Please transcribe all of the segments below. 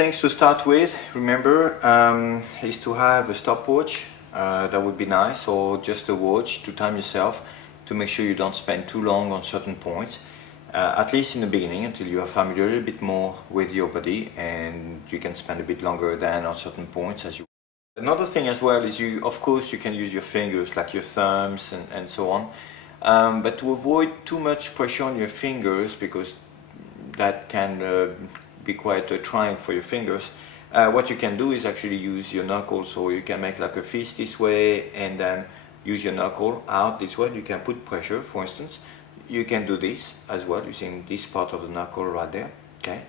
things to start with, remember, is to have a stopwatch. That would be nice, or just a watch to time yourself to make sure you don't spend too long on certain points, at least in the beginning, until you are familiar a little bit more with your body and you can spend a bit longer than on certain points as you. Another thing as well is of course you can use your fingers like your thumbs and so on, but to avoid too much pressure on your fingers, because that can be quite trying for your fingers, what you can do is actually use your knuckles. So you can make like a fist this way and then use your knuckle out this way. You can put pressure, for instance. You can do this as well using this part of the knuckle right there, okay?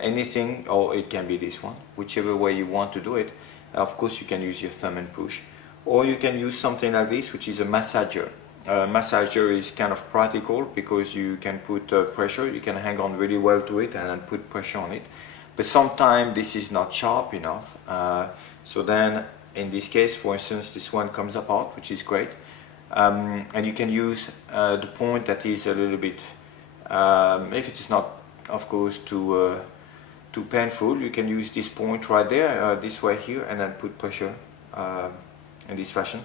Anything, or it can be this one, whichever way you want to do it. Of course you can use your thumb and push, or you can use something like this, which is a massager. Massager is kind of practical because you can put pressure, you can hang on really well to it and then put pressure on it, but sometimes this is not sharp enough, so then in this case, for instance, this one comes apart, which is great, and you can use the point that is a little bit, if it is not of course too painful, you can use this point right there, this way here, and then put pressure in this fashion.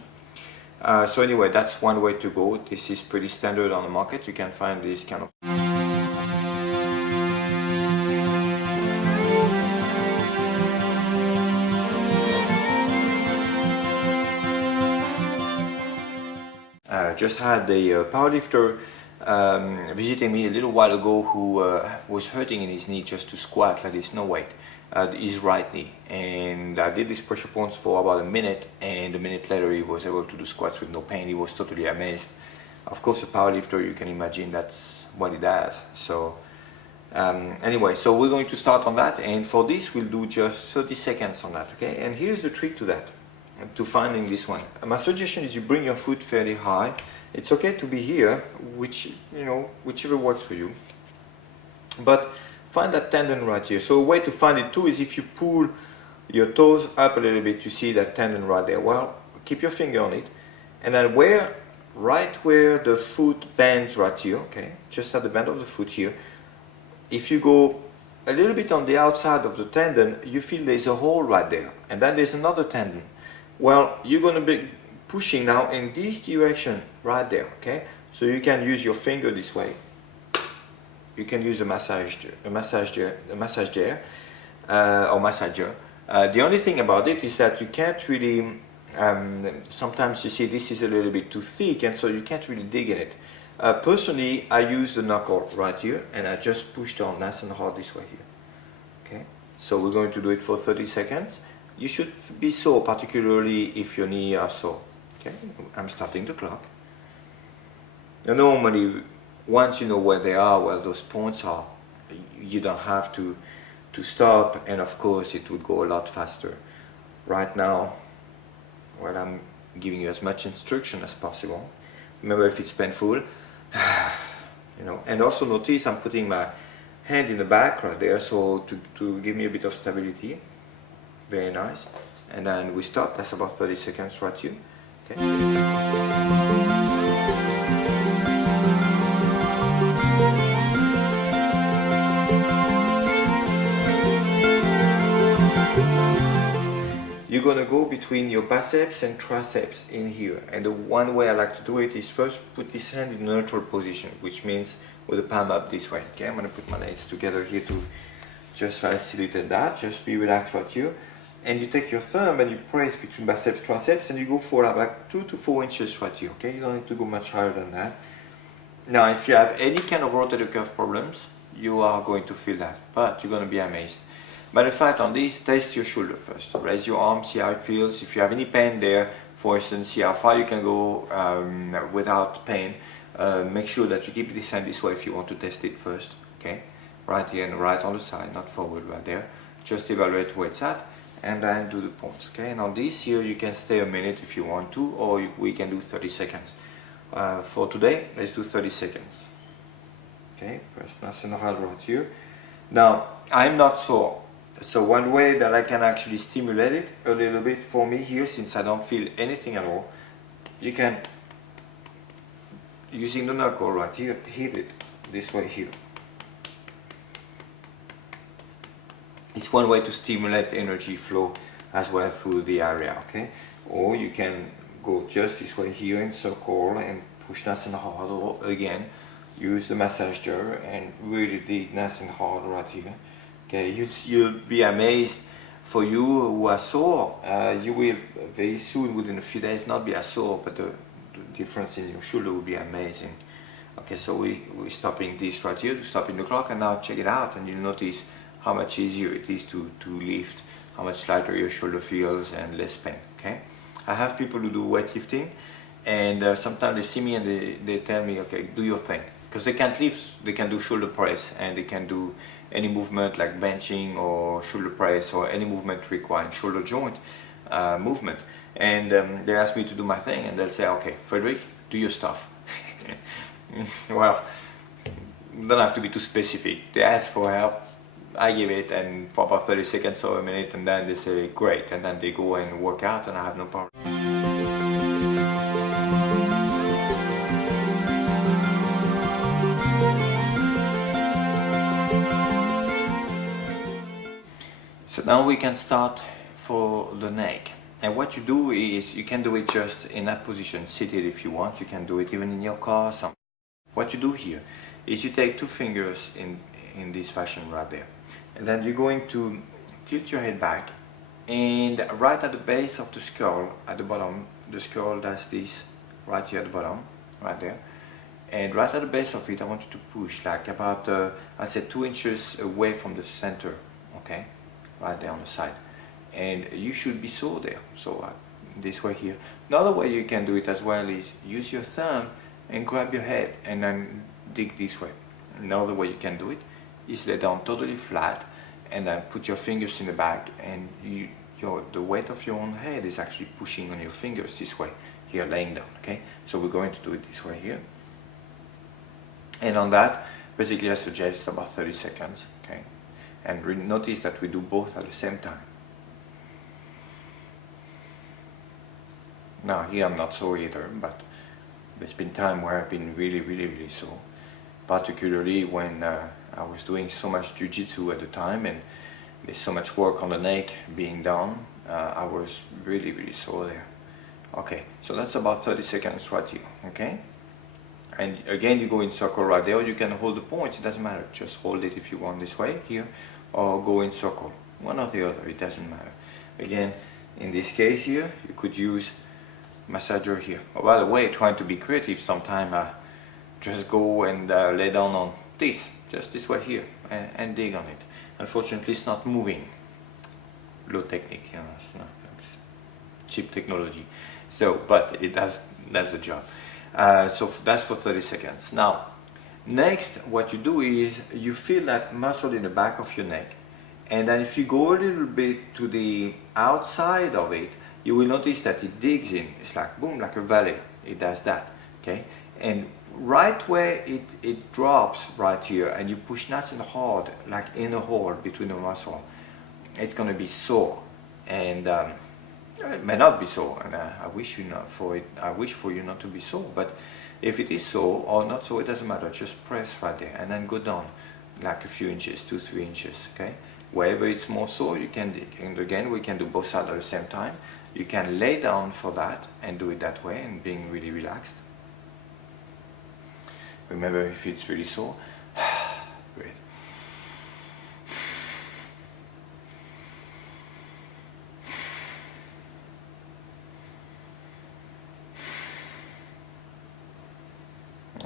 So anyway, that's one way to go. This is pretty standard on the market. You can find this kind of. Just had a powerlifter visiting me a little while ago who was hurting in his knee just to squat like this, no weight, his right knee, and I did these pressure points for about a minute, and a minute later he was able to do squats with no pain. He was totally amazed. Of course, a powerlifter, you can imagine that's what he does. So anyway, so we're going to start on that, and for this we'll do just 30 seconds on that, okay? And here's the trick to that, to finding this one. My suggestion is you bring your foot fairly high. It's okay to be here, whichever works for you, but find that tendon right here. So a way to find it too is if you pull your toes up a little bit, you see that tendon right there. Well, keep your finger on it, and then right where the foot bends right here, okay, just at the bend of the foot here, if you go a little bit on the outside of the tendon, you feel there's a hole right there, and then there's another tendon. Well, you're going to be pushing now in this direction right there, okay? So you can use your finger this way. You can use a massager. The only thing about it is that you can't really, sometimes you see this is a little bit too thick, and so you can't really dig in it. Personally, I use the knuckle right here, and I just push down nice and hard this way here, okay? So we're going to do it for 30 seconds. You should be sore, particularly if your knee are sore. Okay, I'm starting the clock. Now normally, once you know where they are, where those points are, you don't have to stop, and of course it would go a lot faster. Right now, well, I'm giving you as much instruction as possible. Remember, if it's painful, and also notice I'm putting my hand in the back right there, so to give me a bit of stability. Very nice. And then we stop. That's about 30 seconds right here. Okay. You're going to go between your biceps and triceps in here. And the one way I like to do it is first put this hand in a neutral position, which means with the palm up this way. Okay, I'm going to put my legs together here to just facilitate that. Just be relaxed right here. And you take your thumb and you press between biceps, triceps, and you go for like 2 to 4 inches right here, okay? You don't need to go much higher than that. Now, if you have any kind of rotator cuff problems, you are going to feel that, but you're going to be amazed. Matter of fact, on this, test your shoulder first. Raise your arm, see how it feels. If you have any pain there, for instance, see how far you can go without pain. Make sure that you keep this hand this way if you want to test it first, okay? Right here and right on the side, not forward right there. Just evaluate where it's at, and then do the points, okay? And on this here, you can stay a minute if you want to, or we can do 30 seconds. For today, let's do 30 seconds. Okay, press nice and hard right here. Now, I'm not sore, so one way that I can actually stimulate it a little bit for me here, since I don't feel anything at all, you can, using the knuckle right here, hit it this way here. It's one way to stimulate energy flow as well through the area, okay? Or you can go just this way here in circle and push nice and hard, or again use the massage jar and really dig nice and hard right here. Okay, you'll be amazed. For you who are sore, you will very soon, within a few days, not be as sore, but the difference in your shoulder will be amazing. Okay, so we're stopping this right here, stopping the clock, and now check it out, and you'll notice how much easier it is to lift, how much lighter your shoulder feels and less pain. Okay, I have people who do weightlifting, and sometimes they see me and they tell me, okay, do your thing, because they can't lift. They can do shoulder press, and they can do any movement like benching or shoulder press or any movement requiring shoulder joint movement, and they ask me to do my thing, and they'll say, okay, Frederic, do your stuff. Well, don't have to be too specific. They ask for help, I give it, and for about 30 seconds or a minute, and then they say great, and then they go and work out, and I have no problem. So now we can start for the neck. And what you do is, you can do it just in that position, seated if you want. You can do it even in your car. What you do here is you take two fingers in this fashion right there. And then you're going to tilt your head back, and right at the base of the skull, at the bottom, the skull does this right here at the bottom, right there. And right at the base of it, I want you to push like about, I'd say 2 inches away from the center, okay? Right there on the side. And you should be sore there, so this way here. Another way you can do it as well is use your thumb and grab your head and then dig this way. Another way you can do it is lay down totally flat and then put your fingers in the back, and the weight of your own head is actually pushing on your fingers this way, here laying down, okay? So we're going to do it this way here. And on that, basically I suggest about 30 seconds, okay? And notice that we do both at the same time. Now here I'm not sore either, but there's been time where I've been really sore, particularly when I was doing so much jiu-jitsu at the time, and there's so much work on the neck being done. I was really sore there. Okay, so that's about 30 seconds right here, okay? And again, you go in circle right there, or you can hold the points, it doesn't matter. Just hold it if you want this way, here, or go in circle. One or the other, it doesn't matter. Again, in this case here, you could use massager here. Oh, by the way, trying to be creative, sometimes just go and lay down on this, just this way here, and dig on it. Unfortunately, it's not moving. Low technique, you know, it's cheap technology. So, but it does the job. So that's for 30 seconds. Now, next, what you do is you feel that muscle in the back of your neck, and then if you go a little bit to the outside of it, you will notice that it digs in. It's like boom, like a valley. It does that, okay? And right where it drops right here, and you push nice and hard, like in a hole between the muscle, it's going to be sore, and it may not be sore, and I wish for you not to be sore. But if it is sore or not sore, it doesn't matter. Just press right there, and then go down like a few inches, 2-3 inches, okay? Wherever it's more sore, you can dig. And again, we can do both sides at the same time. You can lay down for that and do it that way, and being really relaxed. Remember, if it's really sore, breathe.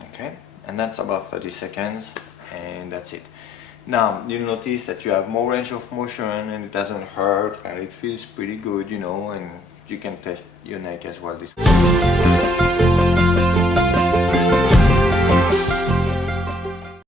Okay, and that's about 30 seconds, and that's it. Now, you'll notice that you have more range of motion, and it doesn't hurt, and it feels pretty good, you know, and you can test your neck as well this way.